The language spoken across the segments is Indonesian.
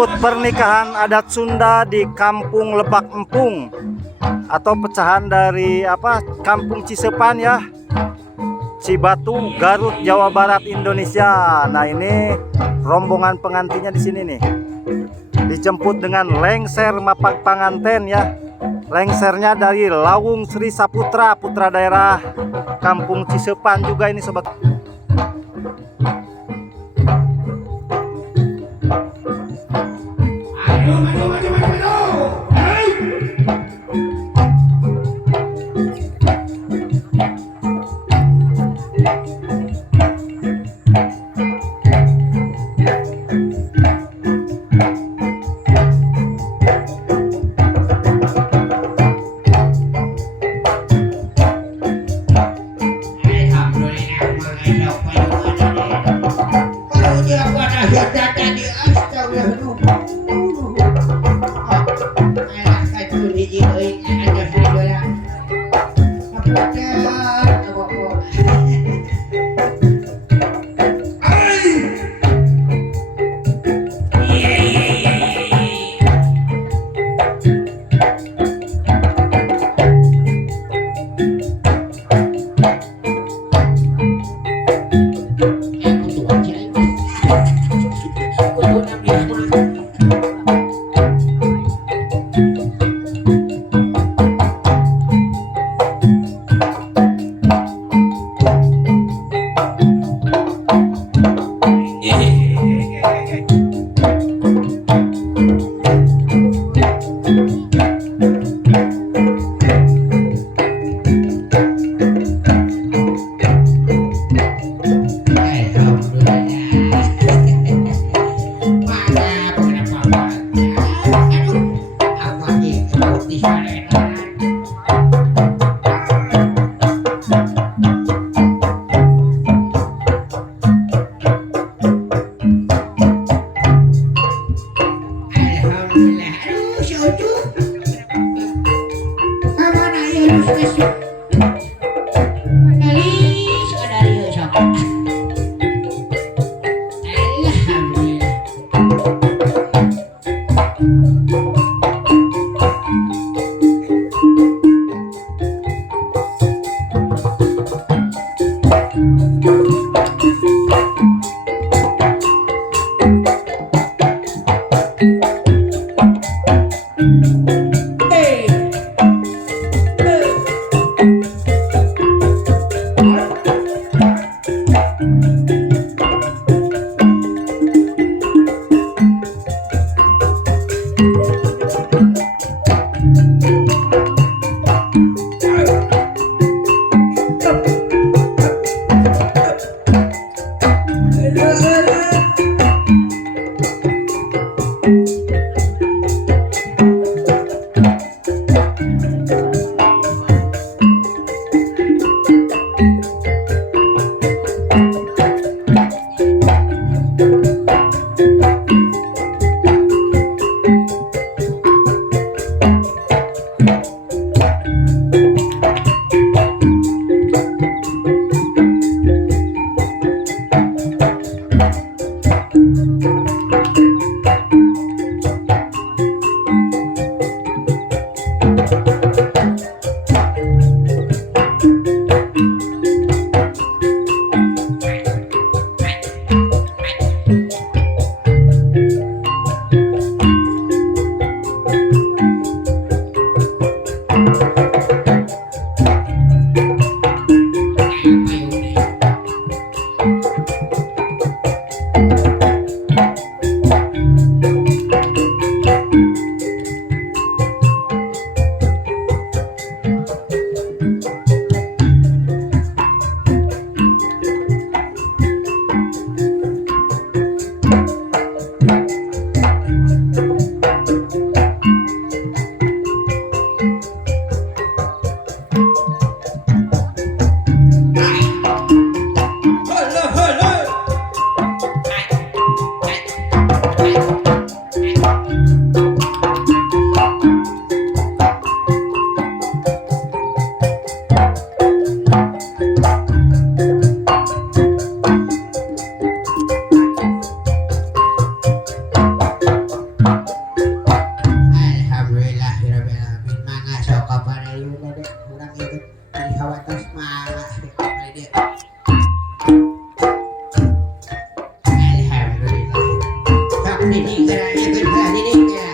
meliput pernikahan adat Sunda di Kampung Lebak Empung atau pecahan dari Kampung Cisepan ya, Cibatu, Garut, Jawa Barat, Indonesia. Nah, ini rombongan pengantinnya di sini nih. Dijemput dengan lengser mapak panganten ya. Lengsernya dari Lawung Sri Saputra, putra daerah Kampung Cisepan juga ini sobat. didik ya didik ya.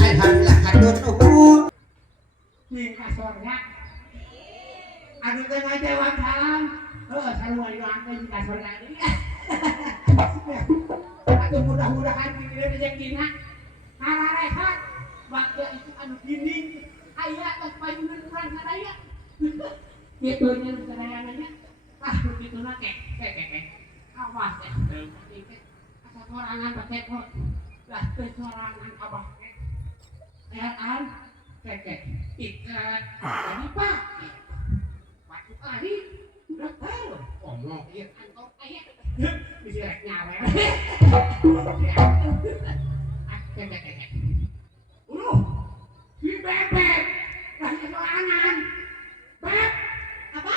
Alhamdulillah hatur nuhun. Tingkat surga. Aduh teh mah jawab salam. Sarua doang teh tingkat surga deui. Atuh mudah-mudahan kieu rezekina hararehat. Bakda itu anu gini. Aya tos payunan urang sadaya. Kitu nya sadayananya. Begitu na kek. Awas ya. Asa sorangan bae kok. Lah teh sorangan abah kek. Sehat kek. Ikat. Jadi Pak. Waktu tadi udah tahu. Ngomong ieu kantor aya. Bisa rek nyawe. Kek. Si bebek. Lagi sorangan. Beb. Apa?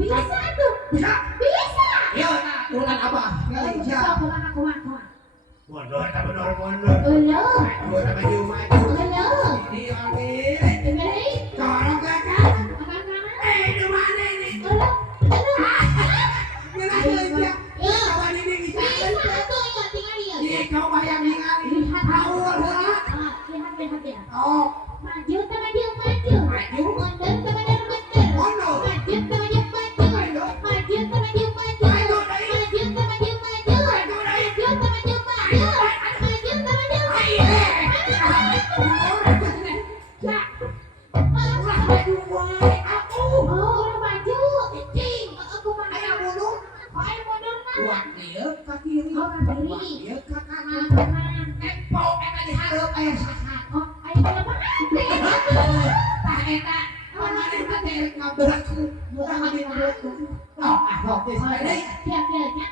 Bisa tuh. Bisa. ulan apa? Kali siap. Mundur, tak mundur. Mundur, tak maju. Ini orang ini. Corong kakak. Itu mana ini? Kawan ini bisa. Kau bayang ningali. Awal lah. Oh. Maju, mundur, mundur. Maju, mundur, mundur. Mundur. Maju, mundur, maju. Maju, mundur, maju. Maju, mundur, maju. Maju, mundur, maju. Maju, mundur, maju. Oh, udah maju. Cing, aku mana? Ayah mundur. Ayo mundur nah. Wah, dia ke kiri. Oh, ke kiri. Wah, dia ke kanan. Kanan. Tempo, diharap ayah sahat. Oh, ayo ke mati. Tah eta, mana mati ngaberatku. Bukan mati ngaberatku. Oh, oke, sekali. Siap, siapnya.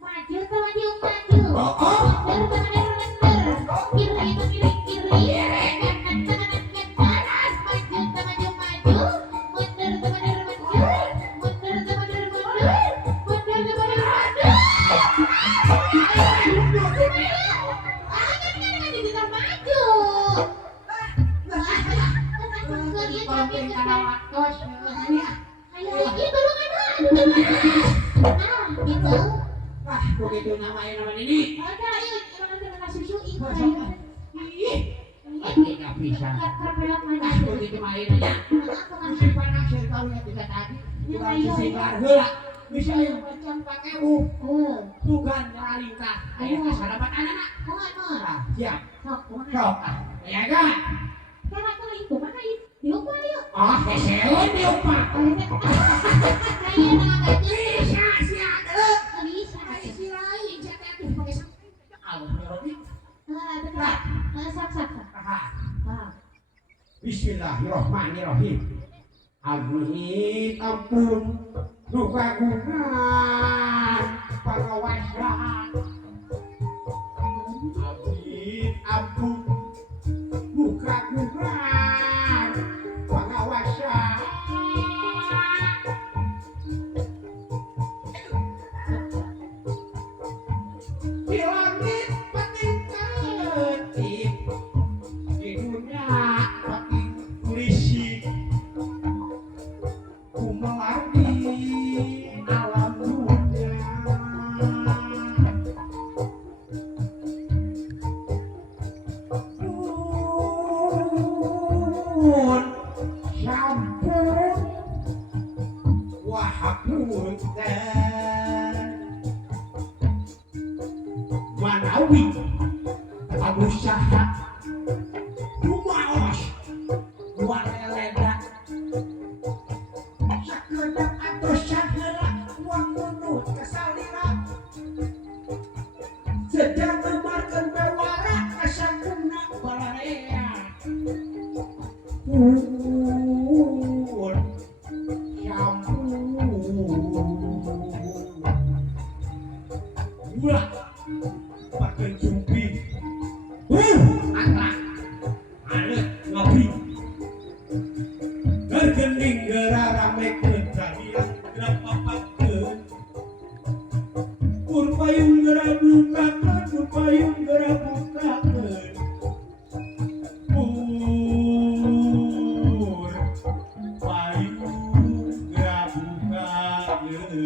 Maju, maju, maju. Oh. Mundur, mundur. Kiri, kiri, kiri. Kanan, kanan, kanan. Maju, maju, maju. Mundur, mundur, maju. Mundur, mundur, mundur. Mundur, mundur, mundur. Kita maju. Ayo lagi belum ada. Ah, gitu. Wah, begitu namanya ini. Ada ayo kita susu itu. Tidak bisa. Wah, begitu mainnya. Si panas tahu yang bisa tadi. Kurang sisigar heula. Bisa yang macam pakai tugan lalingkah. Aya kasarapan anak. Ah, siap. Sok. Ya kan? Karena aku itu mana itu? Diupa yuk. Ah, keseun diupa. Saya nak Bisa siap dulu. bisa. Si lain saya tuh pakai sampai. Allah ya Rabbi. Benar. Sak. Bismillahirrahmanirrahim. Amit ampun duka gunan pengawasan. Amit ampun duka gunan pengawasan. Di langit pating ketip, di dunia pating berisik. Ku melalui alam dunia. Pun sampun wahapun manawi berusaha dumaos waleleda sakedap atau sagera uang munut kesalira sedang nemarkeun bewara kasaguna balarea pun sampun ulah pakai jumpi anak ngopi bergening geraramekeun kalian grapapakeun pur payung gerabukakeun pur payung gerabukakeun pur payung gerabukakeun.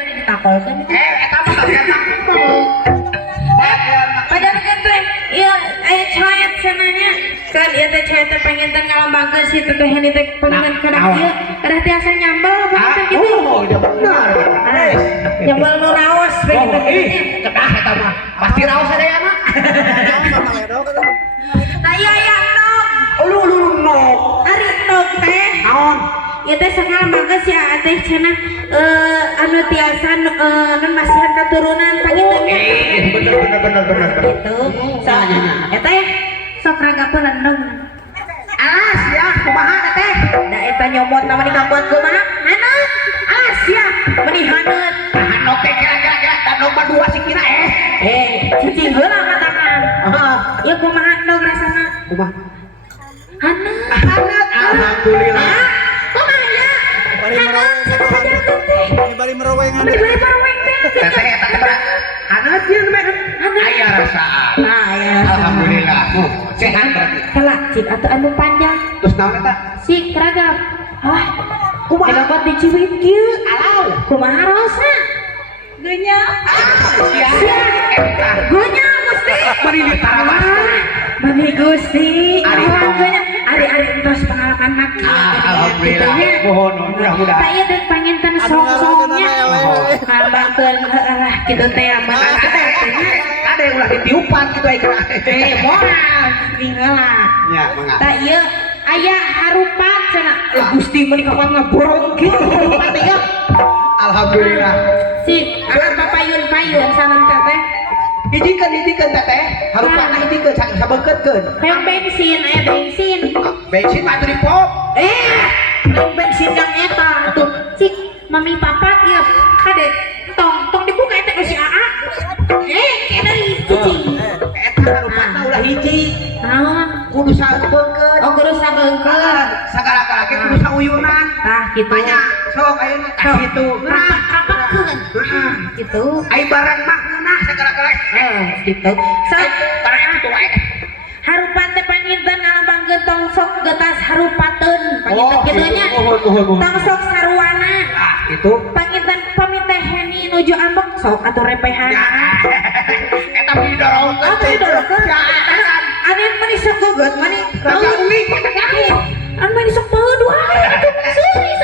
Ditakolkan Eta mah kagak takut. padahal kan teh iya aya coet sananya kan ieu teh coet teh pengen teh ngalambangkeun si teh heni teh pengen kada ieu kada tiasa nyambel begitu gitu Oh, iya benar. nyambel nu raos begitu Cedah eta mah. Pasti raos sadayana. nah iya aya nog Ulu nok. ari nog teh Naon? ieu teh sangalambangkeun si teh cenah anu tiasa non masihan katurunan pagitu nya Bener. gitu soalnya nya. Eta sok ragapeun endong. Alas ya, kumaha teh? Da eta nyomot nama di kabuat kumaha? Haneut. Alas ya, meni haneut. Tahan teh kira-kira dan nomor 2 sih kira Cicing heula matakan. Ieu kumaha endong rasana? Kumaha? Haneut. Hangat, alhamdulillah. Kumaha ya? Bari meraweng ini bari meraweng Beli beli parweng teh. Teteh eta teh berat. Hangat ieu mah. Aya rasaan. Ah ya. Alhamdulillah. Sehat berarti. Heula cik atuh anu panjang. Terus naon eta? Si keragam. Hah? Kumaha? Kumaha buat diciwit kieu? Alau. Kumaha rosa? Geunya. Sia. Eta. Geunya Gusti. Bari ditarabas. Bani Gusti. Ari Alhamdulillah. Ari entos pengalaman mak. Alhamdulillah. Mohon mudah-mudahan. Saya dan panginten Anu sok-soknya. ngaranna Kalbakeun heulah kitu teh aman. Ada yang ulah ditiupan gitu ai kira. Moal sing heula. Ya, mangga. Tah ieu aya harupat cenah. Gusti meuni kapan ngaborong kieu harupat ieu. Alhamdulillah. Si akan papayun-payun sanan teh. Hijikeun teteh. Harupana hijikeun sabeukeutkeun. Hoyong bensin aya bensin. Bensin mah teu dipop. Hoyong bensin yang eta tuh. Cik mami papa ieu kade tong dibuka eta si Aa. Kena cicing. Eta harupana ulah hiji. Naon? Kudu sabeukeut. Oh kudu sabeungkeun. Sagala-gala ge kudu sauyunan. Tah kitu. Banyak sok ayeuna tah kitu. Rapat-rapatkeun. Gitu. Ai barang mah ngeunah sagala-gala. Gitu. Barang itu wae. Harupan teh panginten ngalambangkeun tong sok getas harupateun. Panginten kitu nya. Mohon. Tong sok sarwana. Ah, itu. Panginten pamit teh Heni nuju ambek sok atuh repehan. Eta mah didorong. Oh, teh dorokeun. Anu mani sok gogot mani. Raja unik patah. Anu mani sok baeud wae. Seuri.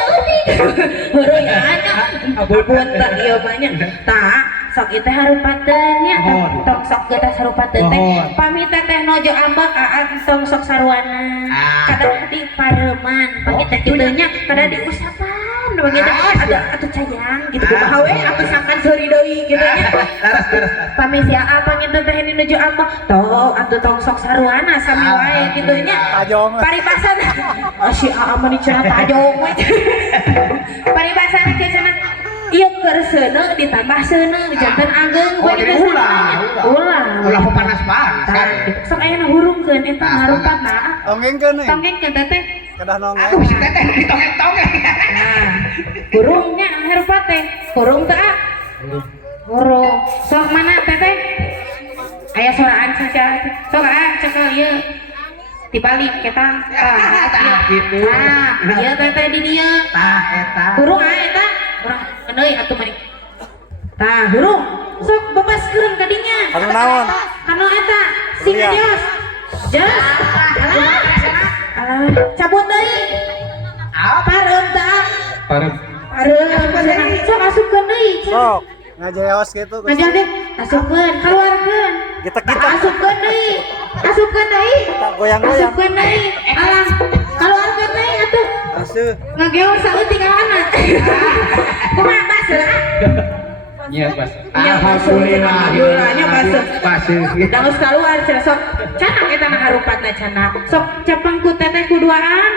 Heureui anya. Abun teh ieu banyak. Tah sok ieu teh harupateun nya. Tong sok getas harupateun teh. Pamit teh nojo ambek aan tong sok sarwana. Kada di pareman. Pamit teh kitu nya kada diusapan begitu. Atuh cayang gitu kumaha we atuh sangkan seuri deui kitu nya. Laras. Pamit sia pamit teh Heni nuju ambek. Toh atuh tong sok sarwana sami wae kitu nya. Tajong. Paribasan. Oh si Aa mah dicenah tajong we. Paribasan ke cenah ieu keur seuneu ditambah seuneu janten ageng we jadi ulah panas-panas kan. Sok aya nu hurungkeun eta harupatna. Tonggengkeun nih. Tongengkeun teteh. Kedah nongeng. Aku bisa teteh ditongeng-tongeng. Nah, hurungnya harupat teh. Hurung teh ah. Hurung. Sok mana teteh? Aya soraan saja. Sok cekel ieu. Dibalik kita. Gitu. Nah, ieu teteh di dieu. Tah eta. Hurung eta. Urang euy atuh mani. Tah, hurung. Sok bebaskeun ka dinya. Anu naon? Anu eta. Sing jos. Jos. Alah, cabut deui. Pareum tah. Pareum. Sok asupkeun deui. Sok ngajeos gitu. Ngajak deh, asupkeun, keluarkeun. Kita Asupkeun deui. Asupkeun deui. goyang-goyang. Asupkeun deui. Alah, keluarkeun deui atuh. Asuh. Ngageos saeutik kana. Kumaha baseuh? Iya, Mas. Alhamdulillah. Alhamdulillahnya baseuh. Baseuh. Dangus keluar cenah sok. Canak eta na harupatna cenah. Sok cepeng ku teteh kuduaan.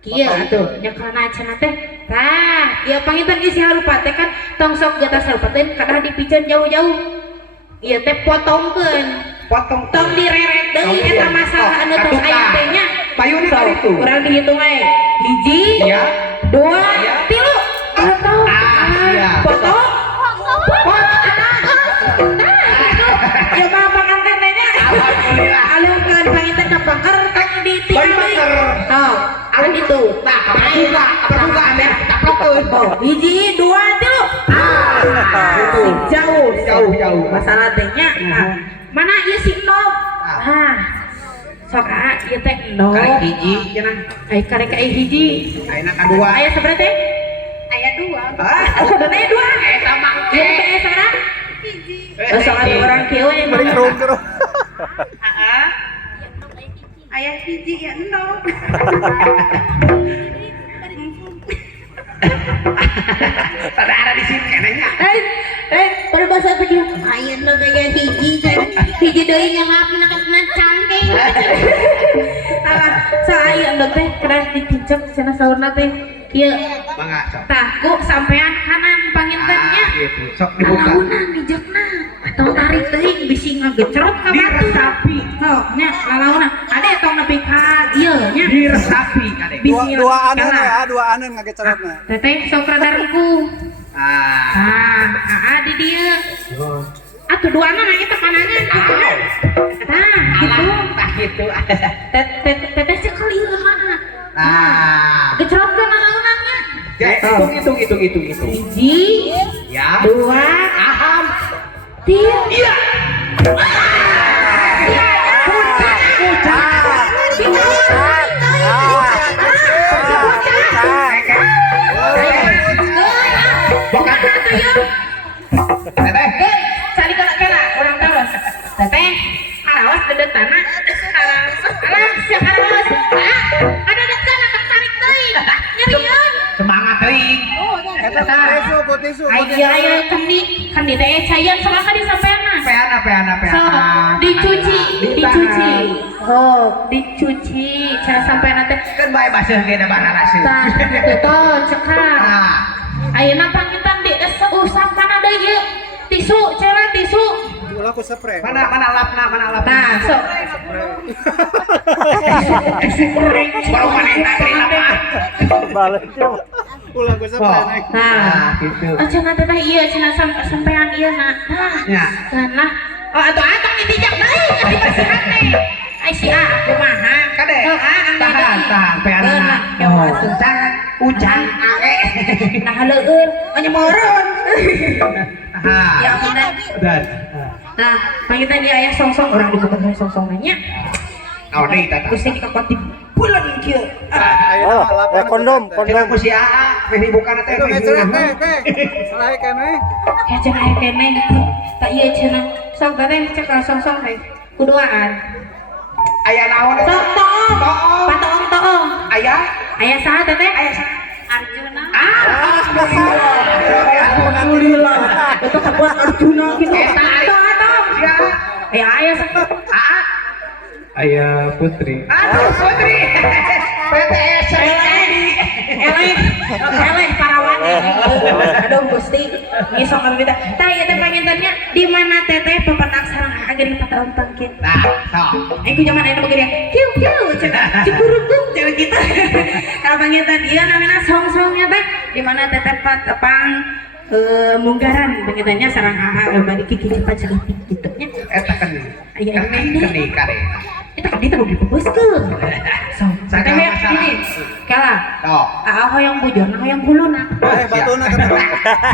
Kieu atuh nyekana cenah teh. Tah, ieu panginten isi harupat teh kan tong sok getas harupateun kadah dipiceun jauh-jauh. Ieu teh potongkeun. Potong Tong direret deui eta masalah anu tos aya teh nya. Payun kali itu. Urang dihitung ae. 1, Iya. 2, 3. Potong. Iya. Potong. Ya makan tetenya. Alhamdulillah. Alungkeun panginten ka bangker tong ditiang deui. Oh, kan itu. Nah, apa buka ya? Taplokeun. Oh, 1, 2, 3. Jauh. Masalah tehnya. Mana ieu si Endog? Sok ieu teh Endog. Karek hiji cenah. Ai karek ai hiji. Ayeuna kadua. Aya sabaraha teh? Aya 2. Sadana aya 2. Eta mah. Ieu teh aya sabaraha? Hiji. Sok atuh urang kieu we Bari kerung. aya hiji ya Endog. Saudara di sini kenanya. Peribahasa dia aya lo gaya hiji deui ngalapna kana cangkeng saya lo teh keras ditincep cenah saurna teh kieu Mangga sok. taku sampean kanan pangintennya Gitu. Sok dibuka. lalaunan dijekna tong tarik teuing bisi ngagecrot ka batu Diresapi. oh nya lalaunan ade tong nepi ka ieu nya Diresapi kade. Dua anen ya, dua anen ngagecerotna. teteh sok radarku Ah. di dia atuh dua anak eta panangan gitu Tah gitu. teteh sekali mana Ah. gecrotkeun lalaunannya Hitung. hiji Ya. dua Aham. tiga Iya. Bukan. Teteh. cari kena orang terus teteh harawas dedet tanah alah siap harawas ada dekat akan tarik teuing nyerian Semangat teuing. aya kan di teh cayan sama di sampeana Peana. so dicuci dicuci cara sampeana teh Kan bae baseuh ge da barana seuh. tah kitu toh cekak Ah. ayeuna pangitan di usap kana deui ieu tisu cera tisu Ulah ku spray. Mana lapna. nah sok Baru manehna teh apa? Balik. Ulah ku spray naik. nah Gitu. cenah teh ieu cenah sampean ieu nah Ya. nah oh atuh atang ditijak deui dibersihan teh ai si kumaha Kade. Tahan peana. Oh, Ucan ange. nah haleueur nyemeureun Ah. ya ampun Dan. nah pangitan dia aya songsong orang dibuka songsong nanya Oh, deui tata. Gusti dikakoti bulan kieu Oh, kondom. Kira ku si Aa, meh dibuka teh. Salah kene. ya cenah aya keneh tak ieu cenah sok teh cek ka songsong teh kuduaan Aya naon eta? sok toong Toong. patoong toong Aya? aya saha teh aya saha Arjuna Alhamdulillah. itu kabuat Arjuna gitu Eta ari. Sia. aya saha Aa. Ayah Putri. Aduh, Putri. PTS eleh parawan aduh Gusti ngisong kami minta tah ieu teh pangintennya di mana teteh pepenak sareng ageun 4 tahun tangkin Nah, sok. aku zaman itu begini kiu cenah cikuruguk cenah kita kalau pangitan dia namanya song-songnya teh di mana teteh patepang munggaran pangitannya sareng AA bari kiki cepat celutik gitu nya Eta keni. Aya Keni kareta. itu kan dia udah dibebaskeun so Sagala teh masalah. ini kala Sok. AA hoyong bujurna hoyong huluna Batuna ketemu.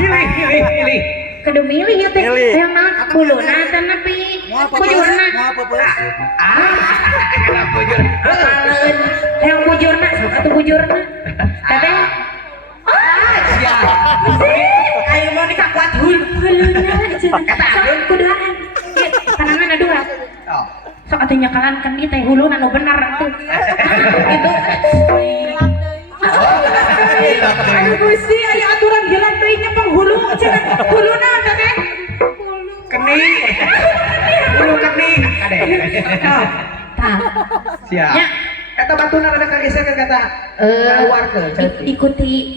Pilih. kudu milih ya teh Milih. hoyong na huluna teh nepi bujurna Ah, bujur. apaleun hoyong bujurna sok atuh bujurna teteh Sia. ayo mau dikakuat huluna sok kuduaan panangan dua Sok. sok atuh nyakalan kan ieu teh huluna nu bener atuh gitu aduh Gusti aya aturan hilang teuing nya penghulu cenah huluna teteh Keni. Bulu keni. Kade. tah Siap. nya Eta batuna rada kageser kata ngaluarkeun.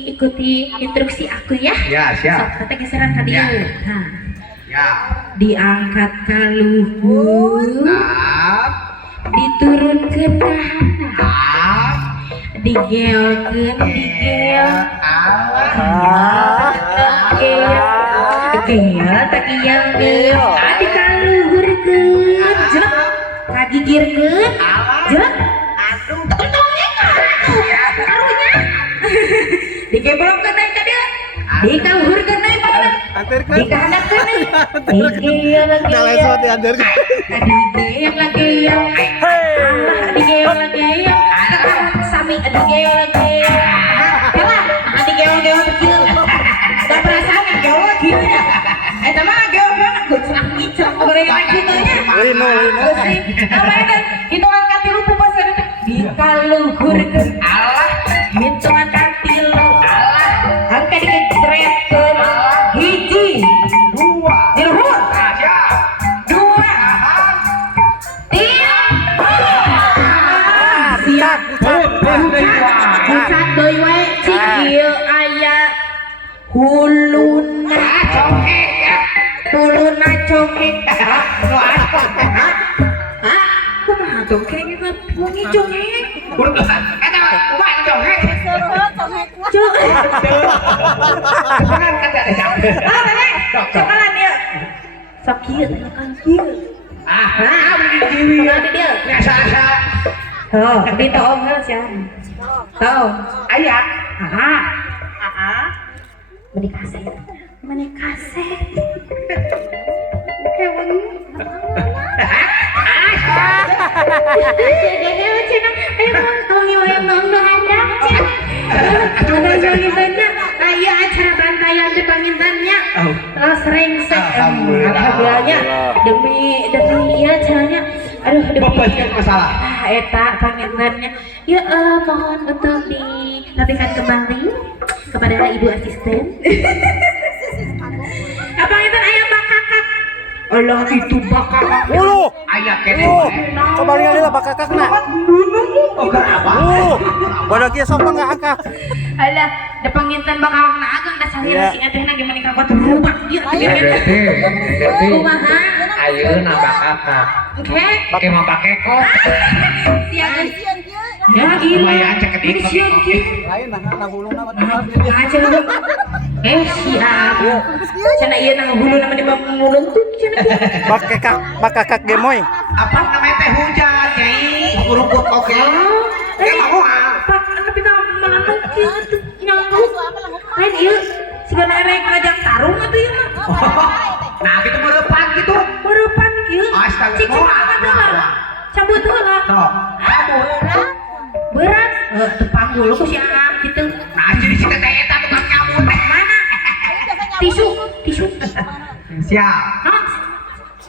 ikuti instruksi aku ya Ya, siap. sok teteh geseran ka dieu Ya. nah Ya. diangkat ka luhur Tap. diturunkeun ka handap Tap. digeolkeun digeel geel tak geel dikaluhurkeun jelek kagigirkeun jelek aduh tongnya karunya digeblokkeun deui ka dieu dikaluhurkeun deui pangna Anterkeun. dikahandapkeun deui digeel Kaleso dianterkeun. digeel lagi Allah digeel lagi sami digeel lagi kela digeel kieu da perasaan digeel lagi eta mah geol geucrak ngicrak goreng kitu nya Lino. Gusti awedan hitungan ka 3 pupasan dikaluhurkeun Allah hitungan ka 3 Allah angka dikecretkeun hiji Dua. di luhur no asal. Hah? Kumaha tuh kayak gitu mau ngicung Urut eta kumaha dongeng. Cuk. Jangan kata ada jam. Cokalan dia. Sok kieu kan kieu. Beli jiwi. Kumaha dia? Biasa-biasa. Oh, di toong sia. Toong. Aya. Meni kaset. Meni kaset. Kewan. Ayo acara bantayan di pangintannya. Terus rengsek. Alhamdulillahnya demi iya caranya. Aduh demi masalah. Eta pangintannya. Ya mohon untuk dilatihkan kembali kepada ibu asisten. Apa itu ayam bakakak? Allah itu bakakak. Ulu. Aya kene. Coba lihat lah bakakakna. Oh kenapa? Badak ieu sok mangangkak. Alah, da panginten bakakak na ageng da salira si eteh na gimana ka kotor rubak ieu. Kumaha? Ayeuna bakakak. Oke. Pakai mah pakai kok. Siang. Ya, iya. Lumayan cek kedik. Siang. Lain nah nahulungna Aja lu. Siap. Cenah ieu nang hulu nama di mulung tuh cenah. Bakakak gemoy. Apa namanya teh hujan, Nyai? Rumput oke. Mau Pak, anu pita menanung kieu nyanggu. Lain ieu sigana erek ngajak tarung atuh ieu mah. Nah, gitu merepan gitu. Meurepan kieu. Astaga. Cicing amat heula. Cabut heula. Sok. Kamu. Berat. Teu panggul ku si Aam kitu. Nah, jadi si teteh eta tukang nyamut. Mana? Tisu. Siap.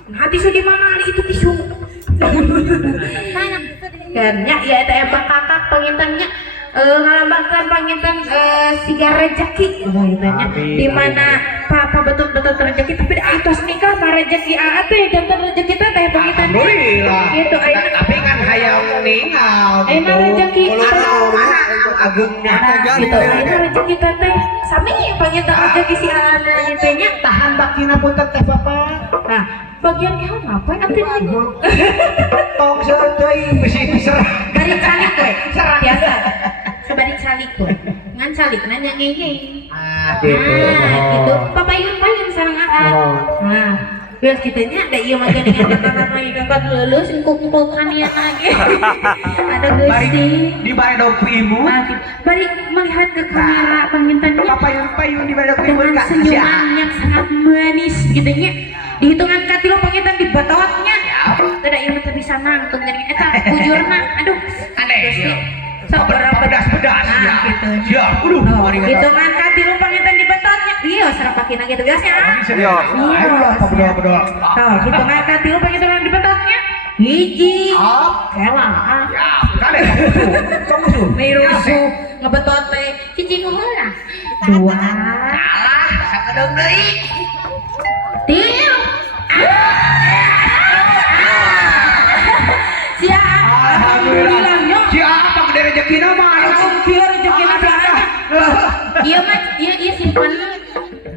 Nah, tisu di mana itu tisu? Kan nya ya eta emang kakak pangintannya ngalambangkan pangintan siga rezeki pangintannya di mana papa betul-betul rezeki tapi aitos nikah mah rezeki aa teh jantan rezeki teh pangintan Alhamdulillah. gitu ayeuna Tapi kan hayang ningal. ayeuna rezeki Anu mana agungnya. gitu ayeuna rezeki teh sami pangintan rezeki si aa teh nya Tahan bakina punten teh Bapak. nah bagian kehan apa atuh Tong seuteuy bisi serah. bari calik we biasa sabari calik we ngan calik nanya ngenge gitu papayun sareng aat nah biar kitanya da ieu mah geuningan kakak mah kakak leuleus engkuk-engkukan ieu lagi ada geusi Di baredog ibu. bari melihat ke kamera pangintannya Papayun-payun di baredog ibu dengan senyuman yang sangat manis gitu nya dihitungan katilu pangintan di batotnya tidak ieu teh bisa nangtung geuning eta bujurna aduh Aneh. sok Pedas-pedas. nah gitu Siap. hitungan katilu pangintan di batotnya iya serapakina gitu biasanya Iya. Bedol. tuh hitungan katilu pangintan di batotnya hiji kelah Ya, kade kamu mirusu ngebetot teh cicing heula dua Kalah, sakedeung deui. tilu siap alhamdulillahnya Siapa gede rezekina mah? kieu rezeki masanya ieu mah ieu simpen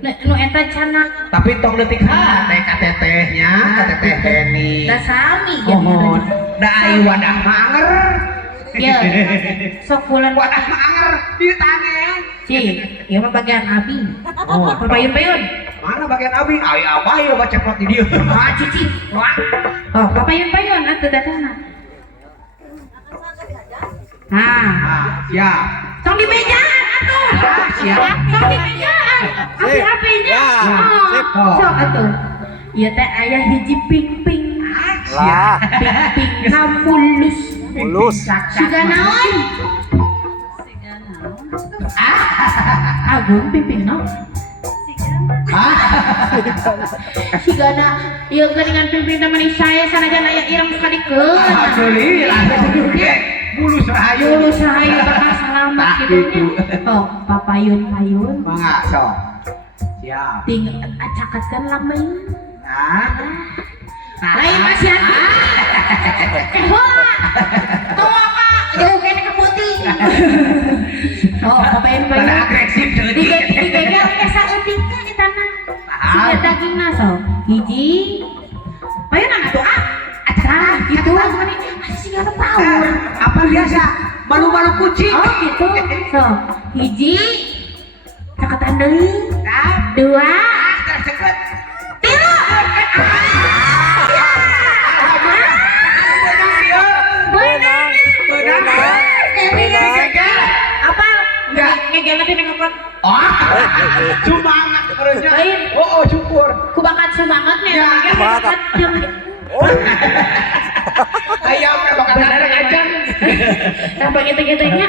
nu eta canak Tapi tong leutik teh katetehnya, kateteh Heni. da sami Mohon, da ai wadah manger. ya sok bulan Wadah manger di tangan. cing ieu mah bagian abi papayun-payun Mana bagian abi? Ai abah ya baca ceplok di dieu. cici wah papayun-payun atuh datangna nah Siap. tong di mejaan atuh siap. tong di mejaan api-apinya Sip. sok atuh ieu teh aya hiji ping-ping Lah, ping-ping na mulus siga naon agung ping-ping naon sigana ieu geuningan ping-ping teh mani saya sanajan aya ireng kadikeun Alhamdulillah. Mulus rahayu. Lulus rahayu bakal selamat gitu nya. Oh, papayun-payun. Mangga sok. Siap. Ting acakatkeun lameun. Nah. Lain masih hati. Wah. Toa ka jauh kene ka putih. Oh, papayun-payun. Pada agresif deui. Digeger ke saeutik ka di tanah. Siga dagingna sok. Hiji. Payun gitu mana sih nggak power. Apa biasa? Malu-malu kucing. Oh gitu. So, hiji caketan deui. Nah, 2 tercepat. 3 apa ngegelet ini ngekot Oh, semangat perutnya. lain Oh, syukur. kubakat semangatnya Ya, semangat. Ayam bakal ada aja. nah begitu-gitunya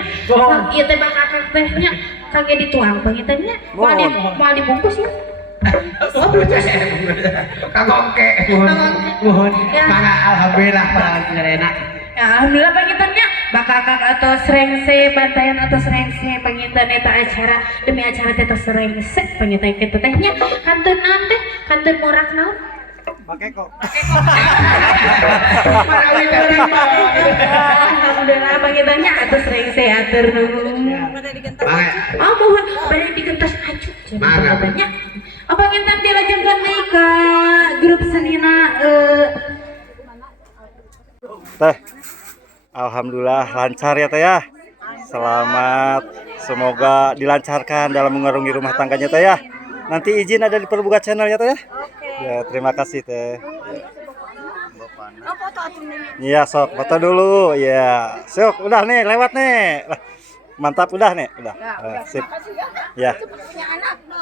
ieu teh bakal tehnya kagak dituang begitunya mau dibungkus ya Kagongke. Mohon. Ya. Mangga alhamdulillah para pengerena. ya alhamdulillah pengintannya bakal atau serengse bantayan atau serengse pengintan eta acara demi acara teh serengse pengintan kita tehnya kantun nanti kantun murak naon pakai kok. Marawi terima. alhamdulillah pengintannya atau serengse atur nuhun Mangga. oh mohon bari digentos acu Mangga. pengintannya apa ngintan dilanjutkan lagi ke grup senina Teh, alhamdulillah lancar ya teh ya. Selamat, semoga dilancarkan dalam mengarungi rumah tangganya teh ya. Nanti izin ada di Perbuka channel ya teh ya. Ya terima kasih teh. Iya sok foto dulu ya. Sok udah nih lewat nih. Lah, mantap udah nih udah. Sip. Ya.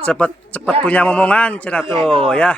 Cepet punya momongan cenah tuh ya.